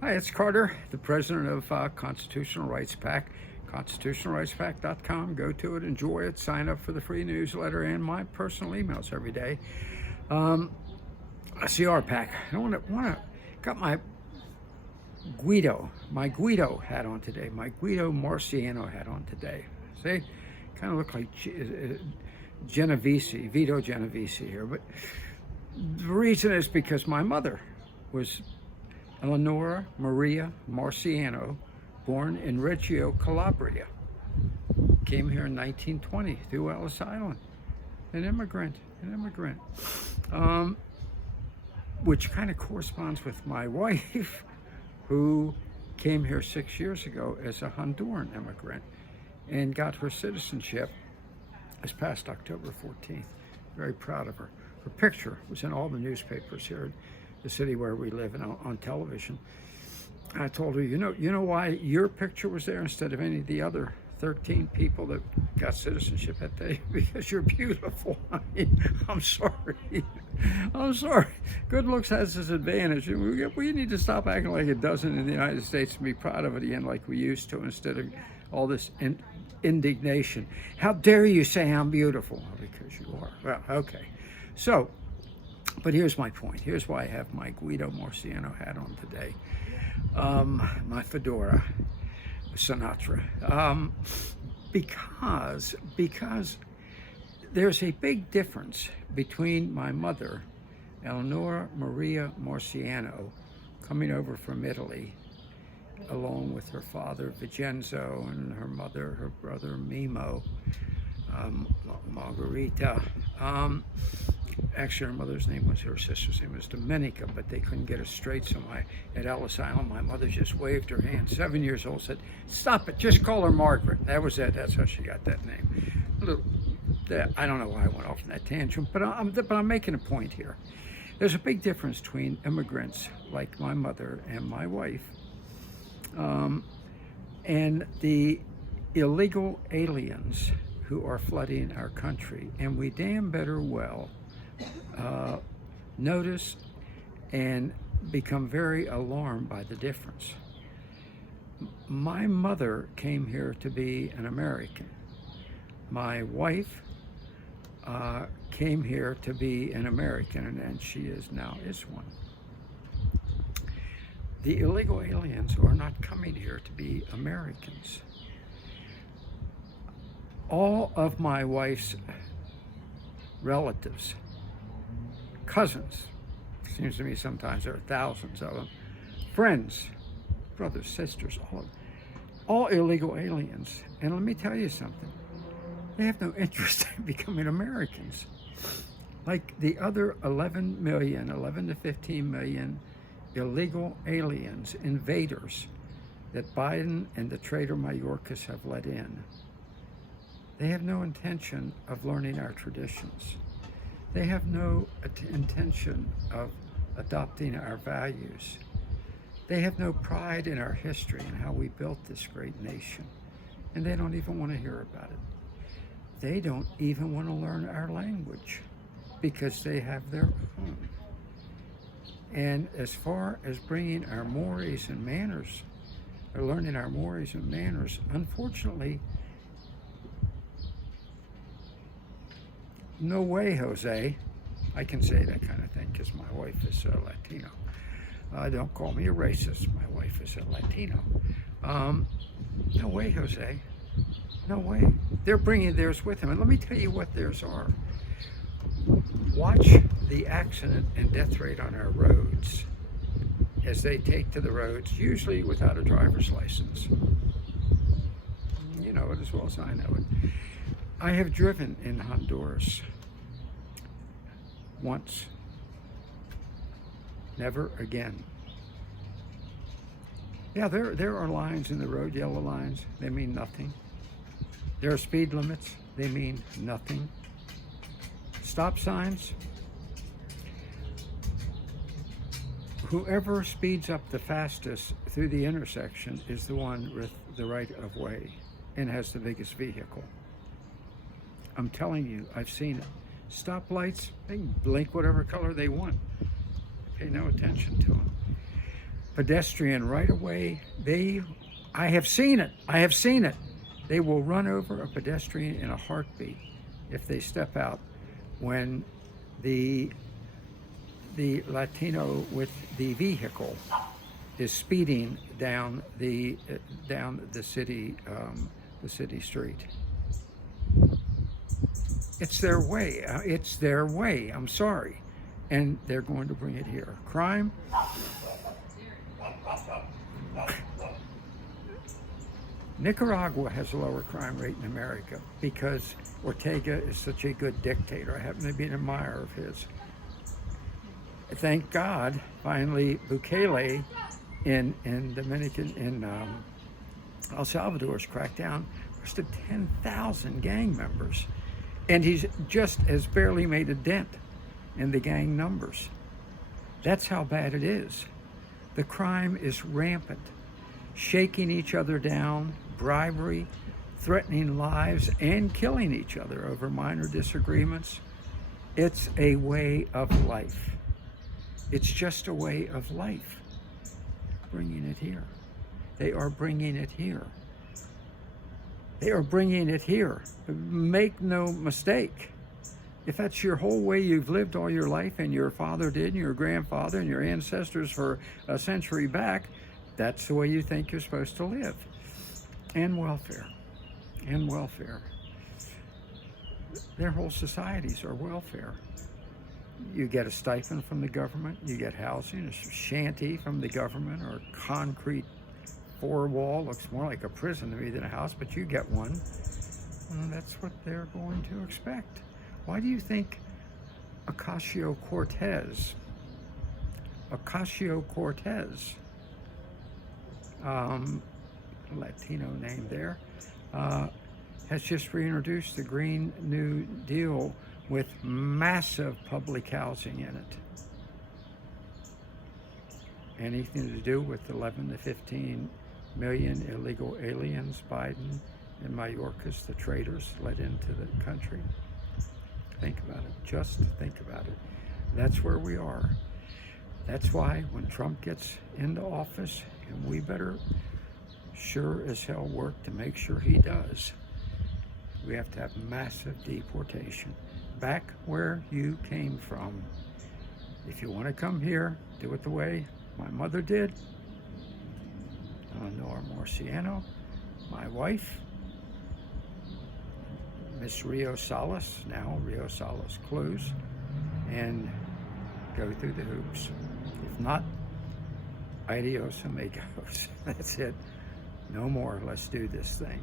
Hi, it's Carter, the president of Constitutional Rights PAC. ConstitutionalRightsPAC.com. Go to it, enjoy it, sign up for the free newsletter and my personal emails every day. CR PAC. I want to got my Guido hat on today. My Guido Marciano hat on today. See, kind of look like Vito Genovese here. But the reason is because my mother was Eleonora Maria Marciano, born in Reggio, Calabria. Came here in 1920 through Ellis Island. An immigrant. Which kind of corresponds with my wife, who came here 6 years ago as a Honduran immigrant and got her citizenship this past October 14th. Very proud of her. Her picture was in all the newspapers here in the city where we live and on television. I told her, you know why your picture was there instead of any of the other 13 people that got citizenship that day? Because you're beautiful. I mean, I'm sorry. Good looks has its advantage. We need to stop acting like it doesn't in the United States and be proud of it again like we used to, instead of all this indignation. How dare you say I'm beautiful? Because you are. Well, okay. So, but here's my point. Here's why I have my Guido Marciano hat on today. My fedora, Sinatra. Because there's a big difference between my mother, Eleonora Maria Marciano, coming over from Italy, along with her father, Vincenzo, and her mother, her brother, Mimo, Margarita. Actually, her mother's name was, her sister's name was Domenica, but they couldn't get it straight, so at Ellis Island, my mother just waved her hand, 7 years old, said, "Stop it, just call her Margaret." That was it, that's how she got that name. I don't know why I went off on that tangent, but I'm making a point here. There's a big difference between immigrants like my mother and my wife, and the illegal aliens who are flooding our country, and we damn better well notice and become very alarmed by the difference. My mother came here to be an American. My wife came here to be an American, and she is one. The illegal aliens are not coming here to be Americans. All of my wife's relatives, cousins, seems to me sometimes there are thousands of them, friends, brothers, sisters, all illegal aliens. And let me tell you something, they have no interest in becoming Americans. Like the other 11 to 15 million illegal aliens, invaders, that Biden and the traitor Mayorkas have let in. They have no intention of learning our traditions. They have no intention of adopting our values. They have no pride in our history and how we built this great nation. And they don't even want to hear about it. They don't even want to learn our language because they have their own. And as far as bringing our mores and manners, or learning our mores and manners, unfortunately, no way, Jose. I can say that kind of thing because my wife is Latino. Don't call me a racist. My wife is a Latino. No way, Jose. No way. They're bringing theirs with them. And let me tell you what theirs are. Watch the accident and death rate on our roads as they take to the roads, usually without a driver's license. You know it as well as I know it. I have driven in Honduras once. Never again. Yeah, there are lines in the road, yellow lines. They mean nothing. There are speed limits. They mean nothing. Stop signs. Whoever speeds up the fastest through the intersection is the one with the right of way and has the biggest vehicle. I'm telling you, I've seen it. Stoplights, they can blink whatever color they want. Pay no attention to them. pedestrian right away. I have seen it. I have seen it. They will run over a pedestrian in a heartbeat if they step out when the Latino with the vehicle is speeding down the city street. It's their way. It's their way. I'm sorry, and they're going to bring it here. Crime. Nicaragua has a lower crime rate in America because Ortega is such a good dictator. I happen to be an admirer of his. Thank God, finally, Bukele in El Salvador's cracked down, arrested 10,000 gang members, and he's just has barely made a dent in the gang numbers. That's how bad it is. The crime is rampant, shaking each other down, bribery, threatening lives, and killing each other over minor disagreements. It's a way of life. It's just a way of life. Bringing it here. They are bringing it here. They are bringing it here. Make no mistake. If that's your whole way you've lived all your life, and your father did, and your grandfather, and your ancestors for a century back, that's the way you think you're supposed to live. And welfare. And welfare. Their whole societies are welfare. You get a stipend from the government, you get housing, a shanty from the government, or a concrete four-wall, looks more like a prison to me than a house, but you get one. And that's what they're going to expect. Why do you think Ocasio-Cortez, Latino name there, has just reintroduced the Green New Deal with massive public housing in it? Anything to do with 11 to 15 million illegal aliens Biden and Mayorkas, the traitors, let into the country? Think about it. Just think about it. That's where we are. That's why when Trump gets into office, and we better sure as hell work to make sure he does, we have to have massive deportation. Back where you came from. If you want to come here, do it the way my mother did. Nora Morciano, my wife, Miss Rio Salas, now Rio Salas Cruz, and go through the hoops. If not, adios amigos. That's it. No more. Let's do this thing.